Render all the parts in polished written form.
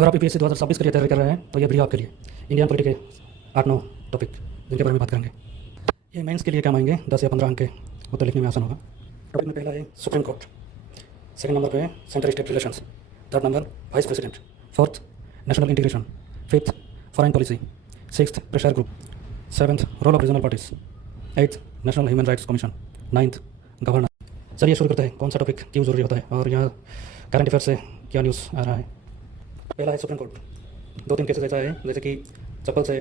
अगर आप यूपीएससी 2026 के लिए तैयारी कर रहे हैं तो यह वीडियो आपके लिए। इंडियन पॉलिटी के 8-9 टॉपिक जिनके बारे में बात करेंगे। ये मेंस के लिए काम आएंगे, 10 या 15 अंक के उत्तर लिखने में आसान होगा। टॉपिक में पहला है सुप्रीम कोर्ट, सेकंड नंबर पे है centre state relations, third number vice president, fourth national integration, fifth foreign policy, sixth pressure group, seventh role of regional parties, eighth national human rights commission, ninth governor. चलिए शुरू करते हैं, कौन सा topic क्यों जरूरी होता है और यहाँ करंट अफेयर से क्या न्यूज़ आ रहा है। पहला है सुप्रीम कोर्ट। 2-3 केसेस ऐसा है जैसे कि चप्पल से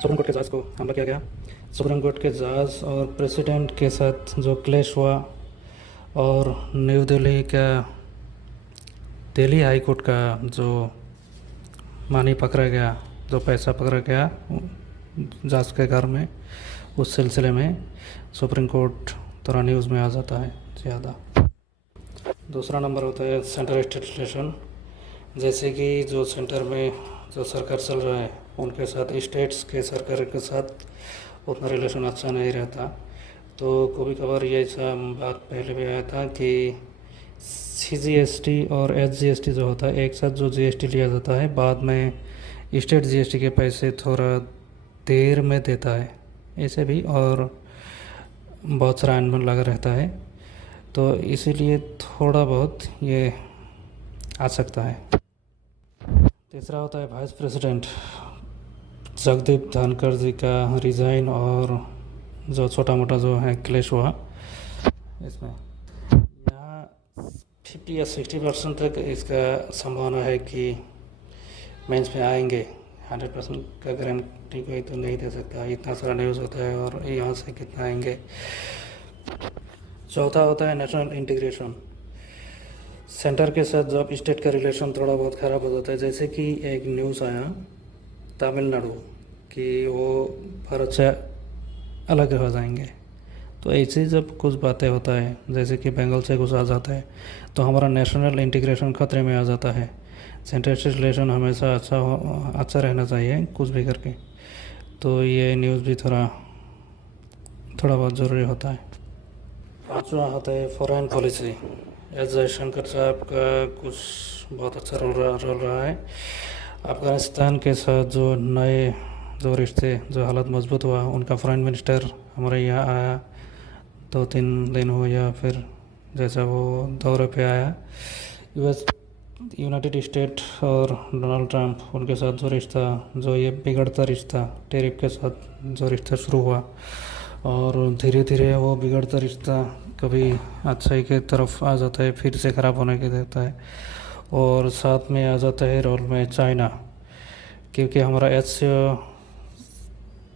सुप्रीम कोर्ट के जज को हमला किया गया, सुप्रीम कोर्ट के जज और प्रेसिडेंट के साथ जो क्लैश हुआ, और न्यू दिल्ली हाई कोर्ट का जो मानी पकड़ा गया, जो पैसा पकड़ा गया जज के घर में, उस सिलसिले में सुप्रीम कोर्ट थोड़ा न्यूज़ में आ जाता है ज़्यादा। दूसरा नंबर होता है सेंटर स्टेट रिलेशन, जैसे कि जो सेंटर में जो सरकार चल रहा है उनके साथ स्टेट्स के सरकार के साथ उतना रिलेशन अच्छा नहीं रहता। तो कभी कभार ये ऐसा बात पहले भी आया था कि CGST और SGST जो होता है, एक साथ जो GST लिया जाता है, बाद में स्टेट GST के पैसे थोड़ा देर में देता है, ऐसे भी और बहुत सारा अनबन लगा रहता है, तो इसीलिए थोड़ा बहुत ये आ सकता है। तीसरा होता है वाइस प्रेसिडेंट, जगदीप धनखड़ जी का रिज़ाइन और जो छोटा मोटा जो है क्लेश हुआ, इसमें यहाँ 50 या 60% तक इसका संभावना है कि मेंस में आएंगे। 100% का गारंटी कोई तो नहीं दे सकता, इतना सारा न्यूज़ होता है और यहाँ से कितना आएंगे। चौथा होता है नेशनल इंटीग्रेशन, सेंटर के साथ जब स्टेट का रिलेशन थोड़ा बहुत ख़राब हो जाता है, जैसे कि एक न्यूज़ आया तमिलनाडु कि वो भारत से अलग हो जाएंगे, तो ऐसे जब कुछ बातें होता है, जैसे कि बंगाल से कुछ आ जाता है, तो हमारा नेशनल इंटीग्रेशन खतरे में आ जाता है। सेंटर स्टेट रिलेशन हमेशा अच्छा रहना चाहिए कुछ भी करके, तो ये न्यूज़ भी थोड़ा बहुत ज़रूरी होता है। पाँचवा होता है फॉरेन पॉलिसी। एस जयशंकर साहब का कुछ बहुत अच्छा रोल रहा है। अफ़गानिस्तान के साथ जो नए जो रिश्ते, जो हालत मजबूत हुआ, उनका फॉरेन मिनिस्टर हमारे यहाँ आया, 2-3 दिन हो या फिर जैसा वो दौरे पे आया। यूनाइटेड स्टेट और डोनाल्ड ट्रंप, उनके साथ जो रिश्ता, जो ये बिगड़ता रिश्ता, टैरिफ के साथ जो रिश्ता शुरू हुआ, और धीरे धीरे वो बिगड़ता रिश्ता कभी अच्छाई के तरफ आ जाता है, फिर से ख़राब होने के देता है। और साथ में आ जाता है रोल में चाइना, क्योंकि हमारा एशिया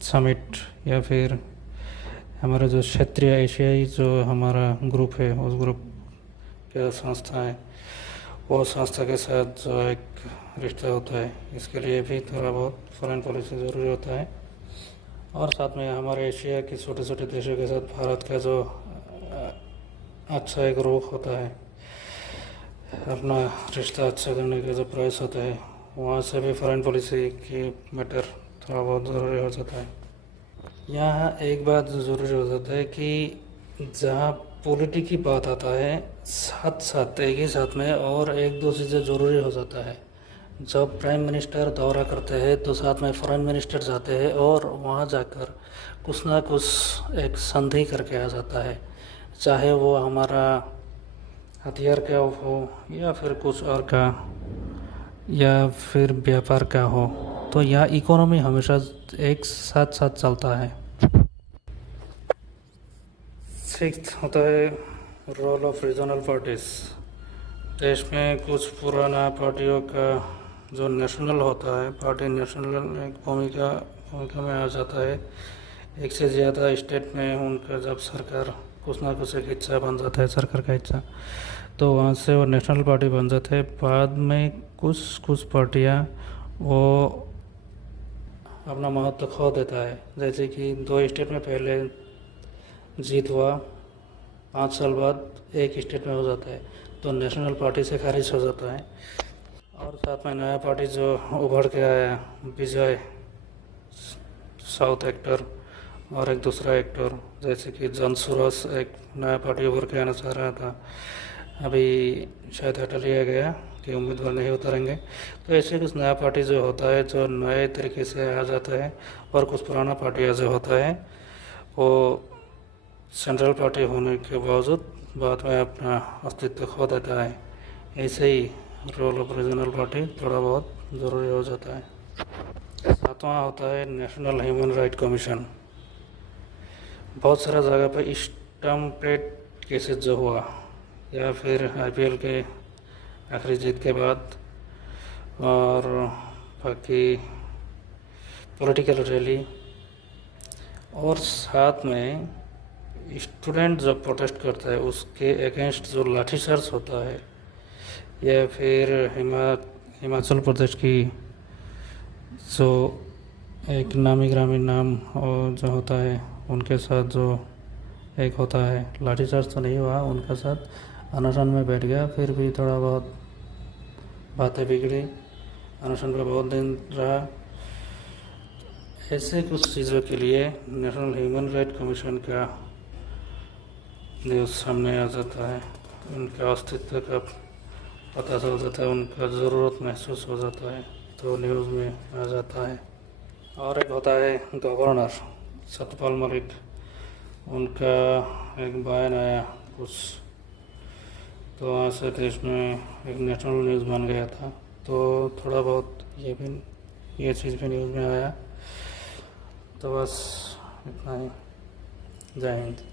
समिट या फिर हमारा जो क्षेत्रीय एशियाई जो हमारा ग्रुप है, उस ग्रुप के संस्था है, वो संस्था के साथ जो एक रिश्ता होता है, इसके लिए भी थोड़ा बहुत फॉरेन पॉलिसी ज़रूरी होता है। और साथ में हमारे एशिया के छोटे छोटे देशों के साथ भारत का जो अच्छा एक रुख होता है, अपना रिश्ता अच्छा करने का जो प्रयास होता है, वहाँ से भी फॉरेन पॉलिसी की मैटर थोड़ा बहुत ज़रूरी हो जाता है। यहाँ एक बात ज़रूरी हो जाता है कि जहाँ पॉलिटिक्स की बात आता है, साथ साथ एक ही साथ में और एक दो चीज़ें ज़रूरी हो जाता है। जब प्राइम मिनिस्टर दौरा करते हैं तो साथ में फॉरेन मिनिस्टर जाते हैं और वहाँ जाकर कुछ ना कुछ एक संधि करके आ जाता है, चाहे वो हमारा हथियार का हो या फिर कुछ और का या फिर व्यापार का हो, तो यह इकोनॉमी हमेशा एक साथ साथ चलता है। सिक्स्थ होता है रोल ऑफ रीजनल पार्टीज। देश में कुछ पुराना पार्टियों का जो नेशनल होता है, पार्टी नेशनल एक भूमिका में आ जाता है। एक से ज़्यादा स्टेट में उनका जब सरकार कुछ ना कुछ एक हिस्सा बन जाता है, सरकार का हिस्सा, तो वहाँ से वो नेशनल पार्टी बन जाते हैं। बाद में कुछ पार्टियाँ वो अपना महत्व खो देता है, जैसे कि 2 स्टेट में पहले जीत हुआ, 5 साल बाद एक स्टेट में हो जाता है, तो नेशनल पार्टी से खारिज हो जाता है। और साथ में नया पार्टी जो उभर के आया, विजय साउथ एक्टर और एक दूसरा एक्टर, जैसे कि जन सुरस, एक नया पार्टी उभर के आना चाह रहा था, अभी शायद हटा लिया गया, के उम्मीदवार नहीं उतारेंगे। तो ऐसे कुछ नया पार्टी जो होता है, जो नए तरीके से आ जाता है, और कुछ पुराना पार्टी जो होता है वो सेंट्रल पार्टी होने के बावजूद बाद में अपना अस्तित्व खो देता है। ऐसे ही रोल ऑफ रीजनल पार्टी थोड़ा बहुत ज़रूरी हो जाता है। सातवां होता है नेशनल ह्यूमन राइट कमीशन। बहुत सारा जगह पे स्टम्पेड केसेस जो हुआ, या फिर आईपीएल के आखिरी जीत के बाद, और बाकी पॉलिटिकल रैली, और साथ में स्टूडेंट जब प्रोटेस्ट करता है उसके अगेंस्ट जो लाठीचार्ज होता है, या फिर हिमाचल प्रदेश की जो एक नामी ग्रामी नाम और जो होता है उनके साथ जो एक होता है, लाठीचार्ज तो नहीं हुआ, उनके साथ अनशन में बैठ गया, फिर भी थोड़ा बहुत बातें बिगड़ी, अनशन पे बहुत दिन रहा। ऐसे कुछ चीज़ों के लिए नेशनल ह्यूमन राइट कमीशन का न्यूज़ सामने आ जाता है, उनका अस्तित्व का पता चल जाता है, उनका ज़रूरत महसूस हो जाता है तो न्यूज़ में आ जाता है। और एक होता है गवर्नर सत्यपाल मलिक, उनका एक बयान आया कुछ, तो वहाँ से देश में एक नेशनल न्यूज़ बन गया था। तो थोड़ा बहुत ये चीज़ भी न्यूज़ में आया। तो बस इतना ही। जय हिंद।